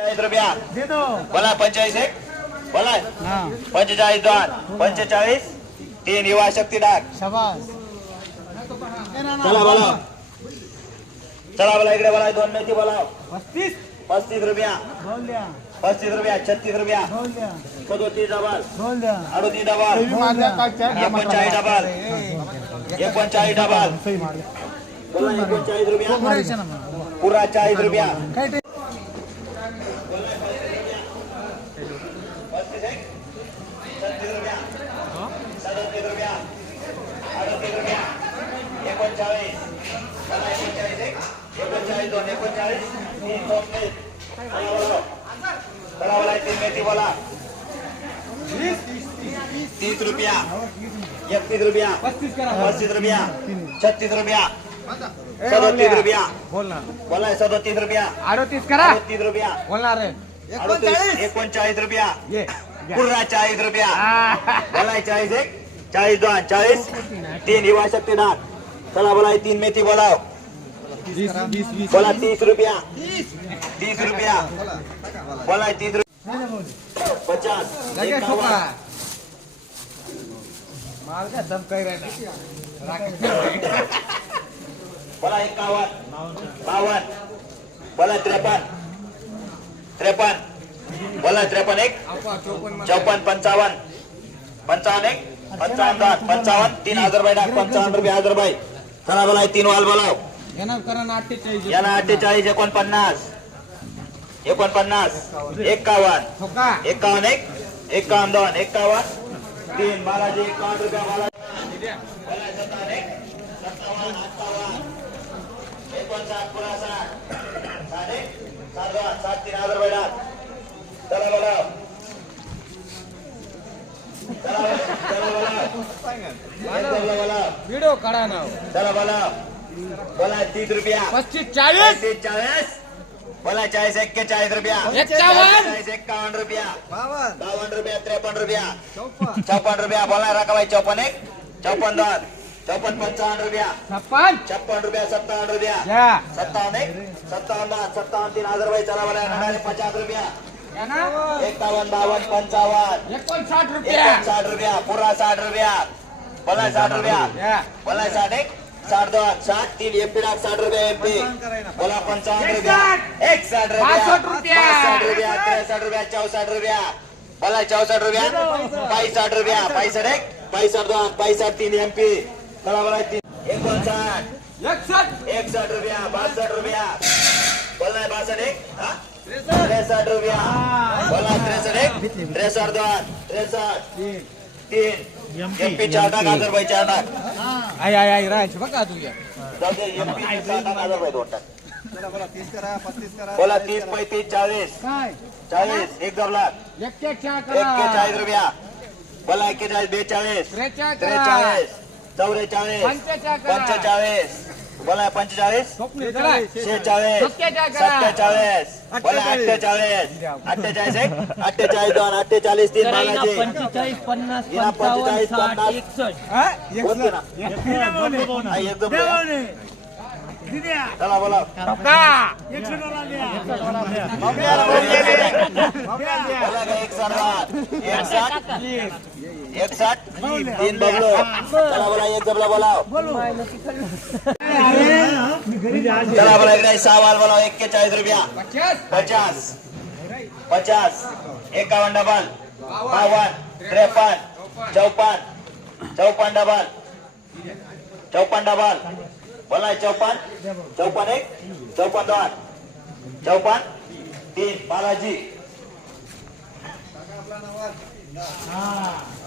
रुपया बोला पंचेचाळीस एक बोला हाँ पंचेचाळीस दोन पंचेचाळीस तीन युवा शक्ती डाक. चला बोला चला बोला इकडे बोला दोन मेथी बोला पस्तीस पस्तीस रुपया पस्तीस रुपया छत्तीस रुपया सदोतीस डबल अडोतीस डबल एकोणचाळीस डबल एकोणचाळीस डबल. बोला एकोणचाळीस रुपया. पुरा चाळीस रुपया काय ते पस्तीस एक छत्तीस रुपया सदोतीस रुपया अडोतीस रुपया एकोणचाळीस बोला एकोणचाळीस एक एकोणचाळीस दोन एकोणचाळीस तीन चौतीस चला बोला चला बोला तीन मेथी बोला तीस रुपया एकतीस रुपया पस्तीस करा पस्तीस रुपया छत्तीस रुपया सदोतीस रुपया। बोल ना बोला सदोतीस रुपया अडोतीस करा। अडोतीस रुपया बोलणार रे। अडोतीस एकोणचाळीस रुपया ये पुरा चाळीस रुपया। बोला चाळीस एक चाळीस दोन चाळीस तीन युवा शक्ती डाक चला बोला तीन मेथी बोलाव. बोला तीस रुपया. तीस रुपया. बोला तीस रुपया. पचास. बोला एकावन्न. बावन्न बोला त्रेपन्न. त्रेपन्न. बोला त्रेपन्न एक. चौपन्न पंचावन्न. पंचावन्न एक. पंचावन्न दोन पंचावन्न. तीन हजार रुपये पंचावन्न रुपये हजार रुपये चला बोला तीन वाल बोलाव. येणार अठ्ठेचाळीस. याला अठ्ठेचाळीस एकोणपन्नास. एकोणपन्नास एकावन्न. ठोका. एकावन्न एक एकावन्न दोन एकावन्न. तीन बालाजी एकावन्न रुपया बालाजी. बोला सत्तावन्न एक सत्तावन्न अठ्ठावन्न. एकोणसाठ पुरा साठ साठ एक साठ दोन साठ तीन हजार रुपये टाक चला बोला चला बोला चला बोला चला बोला व्हिडिओ काढा ना. चला बोला. बोला तीस रुपया. पस्तीस चाळीस. चाळीस. बोला चाळीस एक्केचाळीस रुपया. एक्कावन्न. चाळीस एक्कावन्न रुपया. बावन्न. रुपया त्रेपन्न रुपया. चौपन्न. रुपया. बोला रकाबाई चौपन्न एक. चौपन्न दोन. चौपन्न पंचावन्न रुपया. छप्पन. छप्पन रुपया सत्तावन्न रुपया. सत्तावन्न एक सत्तावन्न दोन सत्तावन्न तीन. हजार रुपये चला बोला. पचास रुपया. एकावन्न बावन्न पंचावन्न. एकोणसाठ रुपया. एकोणसाठ रुपया. पुरा साठ रुपया. बोला साठ रुपया. बोला साठ एक. साठ दोन. साठ तीन. एमपी लाख साठ रुपया एमपी बोला पंचावन्न रुपया. एक साठ रुपया. पासष्ट रुपया. पासष्ट रुपया. त्रेसष्ट रुपया. बोला चौसष्ट रुपया. पैसष्ट रुपया. पैसष्ट एक. पैसष्ट दोन. पैसष्ट तीन. एमपी बोला बोला तीन. एकोणसाठ. एकसष्ट. एकसष्ट रुपया. बासष्ट रुपया. बोला बासष्ट एक. बोला त्रेसष्ट एक. त्रेसष्ट दोन त्रेसष्ट तीन. एमपी चार टाक हजार रुपये चार टाक आई आई आई राहायची बघा तू या. जाऊ दे, MP चे चार टाक हजार रुपये दोन टाक. बोला तीस पैतीस चाळीस. चाळीस एक दोन लाख. एक्केचाळीस रुपया. बोला एक्केचाळीस बेचाळीस. त्रेचाळीस. चौवेचाळीस पंचेचाळीस. बोला पंचेचाळीस? शेहेचाळीस सत्तेचाळीस. बोला अठ्ठेचाळीस. अठ्ठेचाळीस. एक? अठ्ठेचाळीस दोन अठ्ठेचाळीस तीन बालाजी. पंचेचाळीस पन्नास पंचावन्न पन्नास. हा, एकदम. चला बोला. एक आठ, एक साठ एक साठ तीन बबलो चला बोला एक जबला बोलाव. चला बोला इकडे सहा बोलाव एक्केचाळीस रुपया. पचास. पचास. पचास एकावन्न डबल. बावन्न त्रेपन्न चौपन्न चौपन्न डबल. चौपन्न डबल. बोला चौपान चौपान एक चौपान दोन चौपान तीन बालाजी.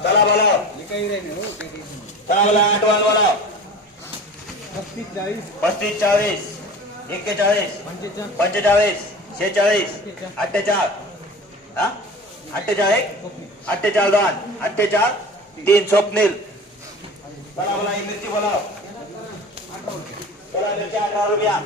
चला बोलाव. चला बोला आठ वाल पस्तीस चाळीस एक्केचाळीस पंचेचाळीस शेहेचाळीस अठ्ठेचाळ. हा? अठ्ठेचाळीस अठ्ठेचाळ दोन अठ्ठेचाळीस तीन स्वप्नील. बोला बोला ही मिरची बोलाव बोला मिरची अठरा रुपया